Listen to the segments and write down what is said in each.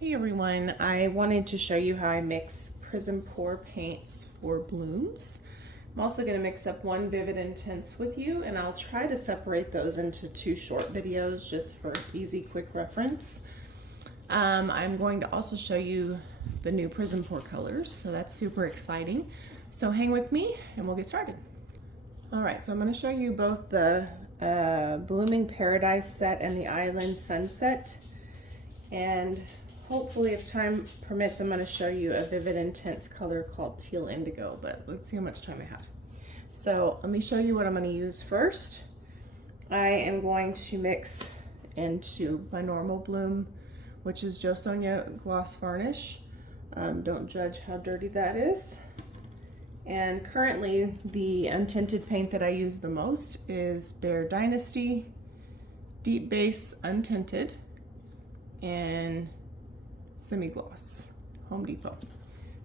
Hey everyone, I wanted to show you how I mix PrizmPour paints for blooms. I'm also going to mix up one Vivid Intense with you, and I'll try to separate those into two short videos just for easy quick reference. I'm going to also show you the new PrizmPour colors, so that's super exciting. So hang with me and we'll get started. Alright, so I'm going to show you both the Blooming Paradise set and the Island Sunset, and hopefully, if time permits, I'm going to show you a Vivid Intense color called Teal Indigo, but let's see how much time I have. So let me show you what I'm going to use first. I am going to mix into my normal bloom, which is Jo Sonja Gloss Varnish. Don't judge how dirty that is. And currently, the untinted paint that I use the most is Behr Dynasty Deep Base Untinted and Semi-Gloss, Home Depot.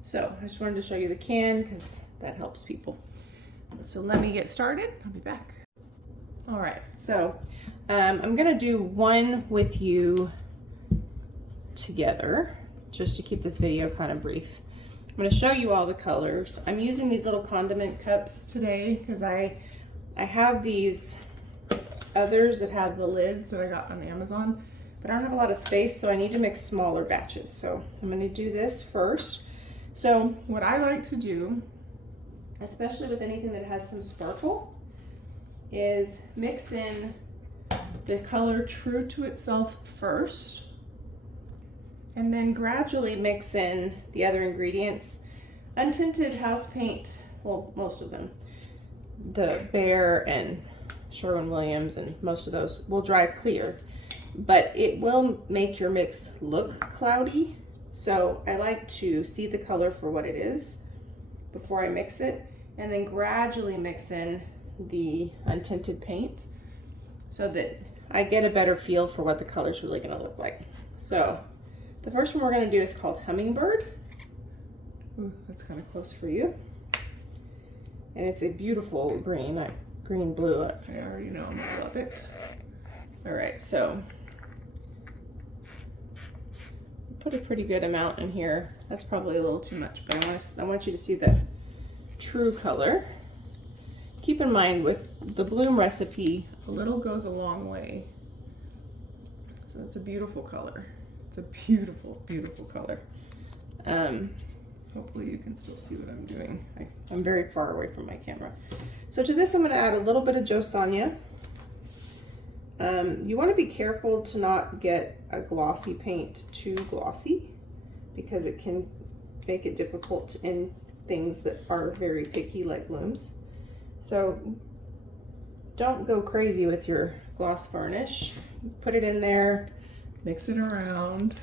So I just wanted to show you the can because that helps people. So let me get started. I'll be back. All right, so I'm gonna do one with you together just to keep this video kind of brief. I'm gonna show you all the colors. I'm using these little condiment cups today because I have these others that have the lids that I got on Amazon, but I don't have a lot of space, so I need to mix smaller batches. So I'm going to do this first. So what I like to do, especially with anything that has some sparkle, is mix in the color true to itself first, and then gradually mix in the other ingredients. Untinted house paint, well, most of them, the Behr and Sherwin-Williams and most of those will dry clear, but it will make your mix look cloudy. So I like to see the color for what it is before I mix it, and then gradually mix in the untinted paint so that I get a better feel for what the color's really gonna look like. So the first one we're gonna do is called Hummingbird. Ooh, that's kind of close for you. And it's a beautiful green, green blue. I already know I love it. All right, so put a pretty good amount in here. That's probably a little too much, but I want you to see the true color. Keep in mind with the bloom recipe, a little goes a long way. So it's a beautiful color. It's a beautiful, beautiful color. Hopefully you can still see what I'm doing. I'm very far away from my camera. So to this, I'm gonna add a little bit of Jo Sonja. You want to be careful to not get a glossy paint too glossy, because it can make it difficult in things that are very picky like blooms. So don't go crazy with your gloss varnish. Put it in there, mix it around.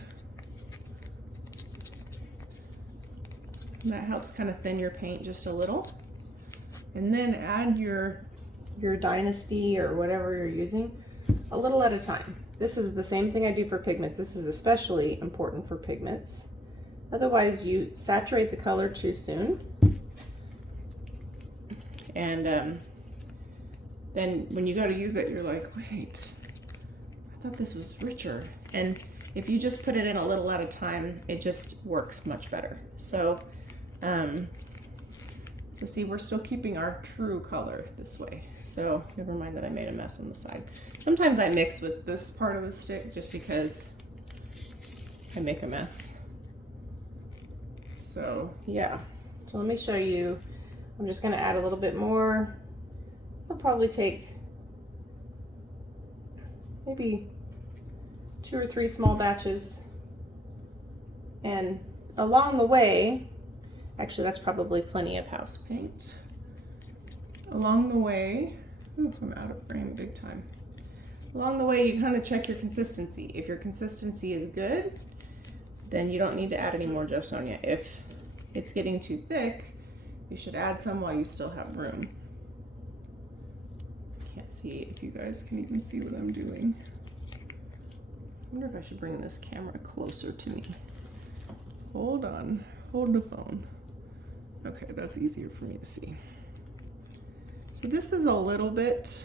And that helps kind of thin your paint just a little. And then add your Dynasty or whatever you're using a little at a time. This is the same thing I do for pigments. This is especially important for pigments. Otherwise you saturate the color too soon. And then when you go to use it, you're like, wait, I thought this was richer. And if you just put it in a little at a time, it just works much better. So, so see, we're still keeping our true color this way. So never mind that I made a mess on the side. Sometimes I mix with this part of the stick just because I make a mess. So yeah, so let me show you. I'm just gonna add a little bit more. I'll probably take maybe 2 or 3 small batches. And along the way, actually that's probably plenty of house paint. Along the way, oops, I'm out of frame big time. Along the way, you kind of check your consistency. If your consistency is good, then you don't need to add any more Jo Sonja. If it's getting too thick, you should add some while you still have room. Can't see if you guys can even see what I'm doing. I wonder if I should bring this camera closer to me. Hold on, hold the phone. Okay, that's easier for me to see. So this is a little bit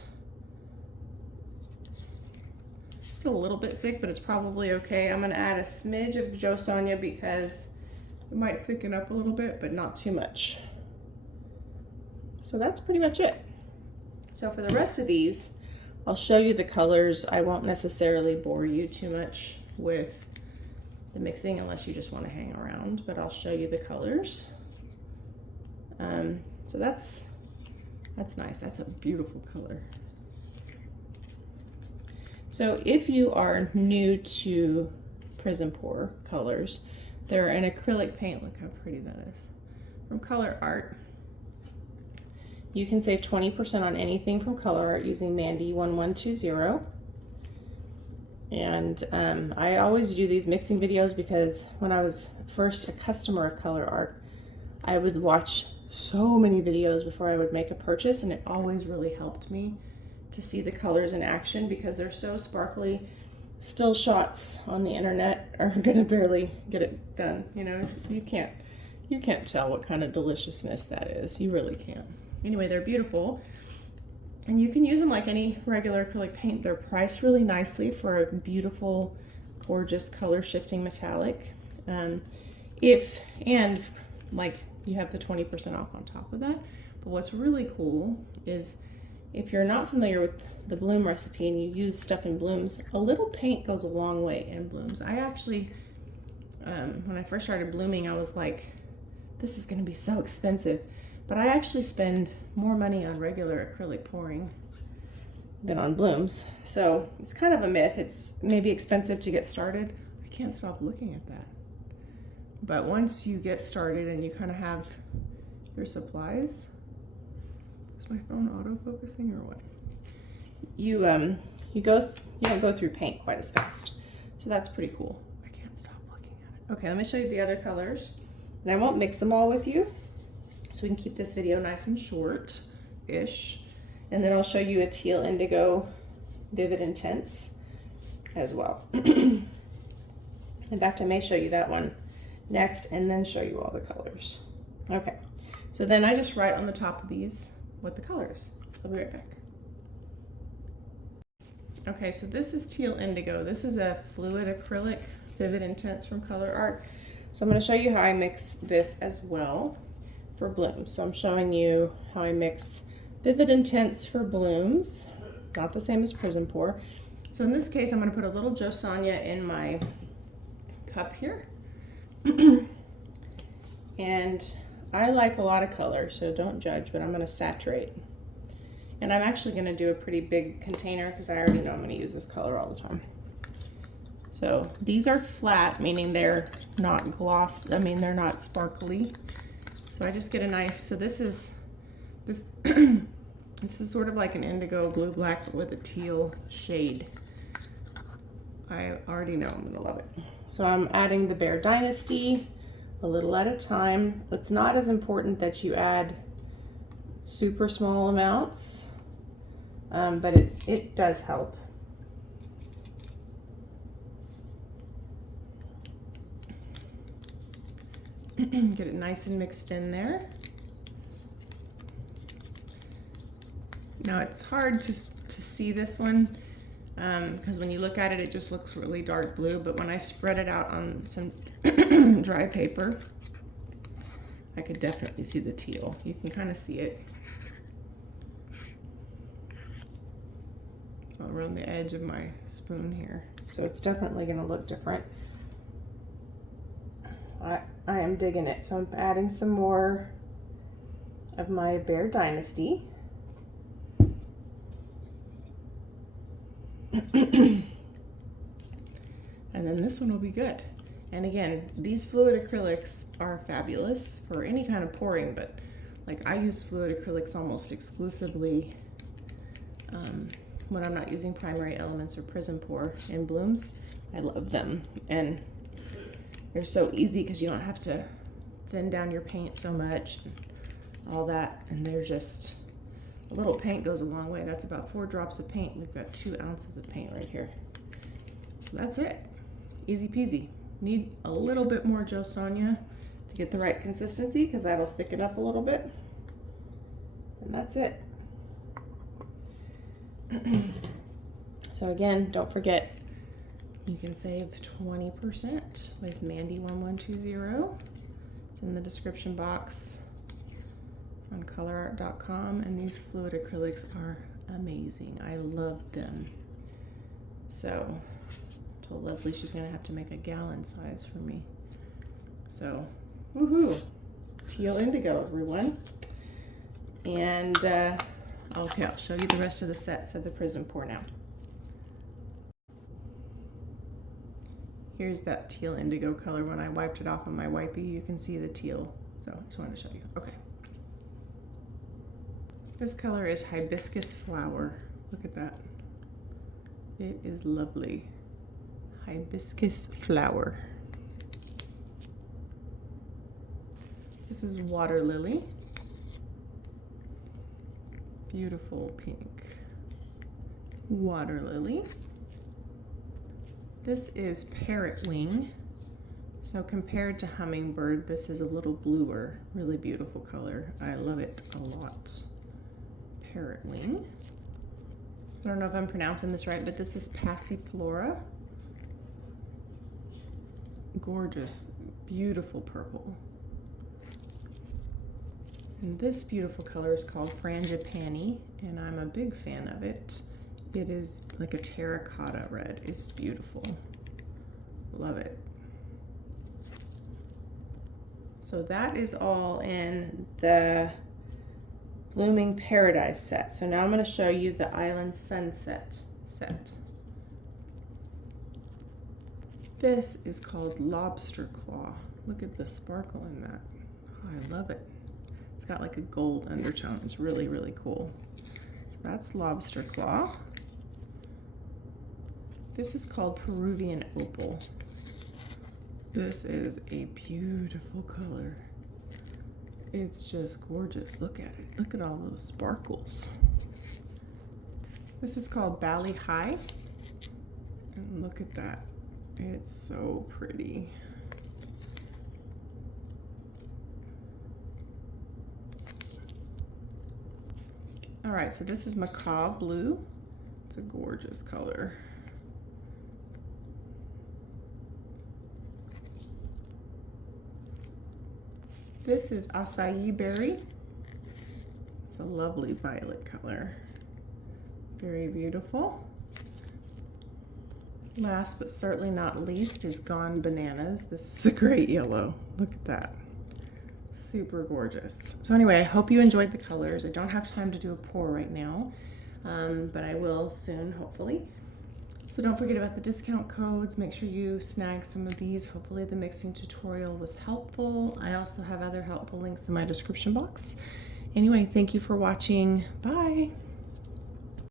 a little bit thick, but it's probably okay. I'm gonna add a smidge of Jo Sonja because it might thicken up a little bit, but not too much. So that's pretty much it. So for the rest of these, I'll show you the colors. I won't necessarily bore you too much with the mixing unless you just want to hang around, but I'll show you the colors. So that's nice. That's a beautiful color. So if you are new to PrizmPour colors, they're an acrylic paint. Look how pretty that is. From colourarte. You can save 20% on anything from colourarte using Mandy 1120. And I always do these mixing videos because when I was first a customer of colourarte, I would watch so many videos before I would make a purchase, and it always really helped me to see the colors in action because they're so sparkly. Still shots on the internet are gonna barely get it done. You know, you can't tell what kind of deliciousness that is. You really can't. Anyway, they're beautiful. And you can use them like any regular acrylic paint. They're priced really nicely for a beautiful, gorgeous color shifting metallic. Like you have the 20% off on top of that. But what's really cool is if you're not familiar with the bloom recipe and you use stuff in blooms, a little paint goes a long way in blooms. I actually, when I first started blooming, I was like, this is gonna be so expensive. But I actually spend more money on regular acrylic pouring than on blooms. So it's kind of a myth. It's maybe expensive to get started. I can't stop looking at that. But once you get started and you kind of have your supplies, is my phone auto-focusing or what? You don't go through paint quite as fast. So that's pretty cool. I can't stop looking at it. Okay, let me show you the other colors. And I won't mix them all with you, so we can keep this video nice and short-ish. And then I'll show you a Teal Indigo Vivid Intense as well. In fact, I may show you that one next and then show you all the colors. Okay, so then I just write on the top of these what the color is. I'll be right back. Okay, so this is Teal Indigo. This is a fluid acrylic Vivid Intense from colourarte. So I'm going to show you how I mix this as well for blooms. So I'm showing you how I mix Vivid Intense for blooms, not the same as PrizmPour. So in this case, I'm going to put a little Jo Sonja in my cup here. And I like a lot of color, so don't judge, but I'm going to saturate. And I'm actually going to do a pretty big container because I already know I'm going to use this color all the time. So these are flat, meaning they're not gloss, they're not sparkly. So I just get a nice, so this is sort of like an indigo blue black but with a teal shade. I already know I'm going to love it. So I'm adding the Behr Dynasty a little at a time. It's not as important that you add super small amounts, but it does help. Get it nice and mixed in there. Now it's hard to see this one because when you look at it, it just looks really dark blue, but when I spread it out on some dry paper, I could definitely see the teal. You can kind of see it around the edge of my spoon here. So it's definitely going to look different. I am digging it. So I'm adding some more of my Behr Dynasty. And then this one will be good. And again, these fluid acrylics are fabulous for any kind of pouring, but like I use fluid acrylics almost exclusively when I'm not using primary elements or PrizmPour in blooms. I love them, and they're so easy because you don't have to thin down your paint so much and all that, and they're just, a little paint goes a long way. That's about 4 drops of paint. We've got 2 ounces of paint right here. So that's it, easy peasy. Need a little bit more Jo Sonja to get the right consistency because that'll thicken up a little bit, and that's it. So again, don't forget You can save 20% with Mandy1120. It's in the description box on colourarte.com, and these fluid acrylics are amazing. I love them. So I told Leslie she's gonna have to make a gallon size for me. So, woohoo! Teal Indigo, everyone. And okay, I'll show you the rest of the sets of the PrizmPour now. Here's that Teal Indigo color. When I wiped it off on my wipey, you can see the teal. So I just wanted to show you. Okay. This color is Hibiscus Flower. Look at that. It is lovely. Hibiscus Flower. This is Water Lily. Beautiful pink. Water Lily. This is Parrot Wing. So compared to Hummingbird, this is a little bluer. Really beautiful color. I love it a lot. Parrot Wing. I don't know if I'm pronouncing this right, but this is Passiflora. Gorgeous, beautiful purple. And this beautiful color is called Frangipani, and I'm a big fan of it. It is like a terracotta red. It's beautiful. Love it. So that is all in the Blooming Paradise set. So now I'm going to show you the Island Sunset set. This is called Lobster Claw. Look at the sparkle in that. Oh, I love it. It's got like a gold undertone. It's really, really cool. So that's Lobster Claw. This is called Peruvian Opal. This is a beautiful color. It's just gorgeous. Look at it. Look at all those sparkles. This is called Bali Hai. And look at that. It's so pretty. All right, so this is Macaw Blue. It's a gorgeous color. This is Acai Berry. It's a lovely violet color. Very beautiful. Last but certainly not least is Gone Bananas. This is a great yellow. Look at that. Super gorgeous. So anyway, I hope you enjoyed the colors. I don't have time to do a pour right now, but I will soon, hopefully. So don't forget about the discount codes. Make sure you snag some of these. Hopefully the mixing tutorial was helpful. I also have other helpful links in my description box. Anyway, thank you for watching. Bye.